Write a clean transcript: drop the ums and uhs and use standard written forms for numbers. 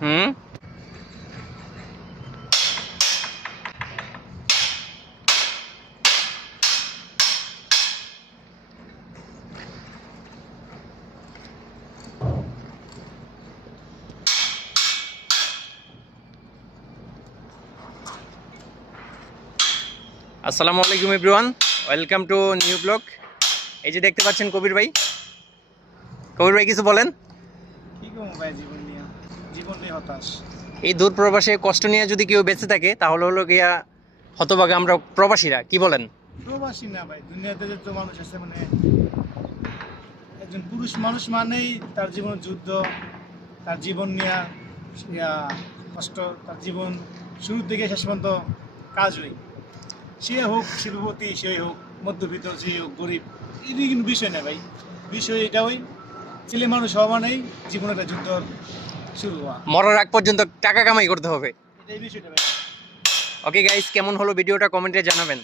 হুম। আসসালামু আলাইকুম everyone, welcome to new blog. এই যে দেখতে পাচ্ছেন কবির ভাই। কবির ভাই কিছু বলেন। কি করবো ভাই, জীবন নিয়ে হতাশ। এই দূর প্রবাসে কষ্ট নিয়ে যদি কেউ বেঁচে থাকে তাহলে হলো গিয়া হতভাগা আমরা প্রবাসীরা, কি বলেন? প্রবাসী না ভাই, দুনিয়াতে যত মানুষ আছে মানে একজন পুরুষ মানুষ মানেই তার জীবন যুদ্ধ, তার জীবন নিয়ে কষ্ট, তার জীবন শুরু থেকে শেষ পর্যন্ত কাজ হই। সে হোক শিল্পপতি, সে হোক মধ্যবিত্ত, যে হোক গরিব, এটি কিন্তু বিষয় না ভাই। বিষয় এটা ওই ছেলে মানুষ হওয়া মানেই জীবনের একটা যুদ্ধ শুরু হওয়া, মরার আগ পর্যন্ত টাকা কামাই করতে হবে। এটাই বিষয়টা ভাই। ওকে গাইস, কেমন হলো ভিডিওটা কমেন্টে জানাবেন।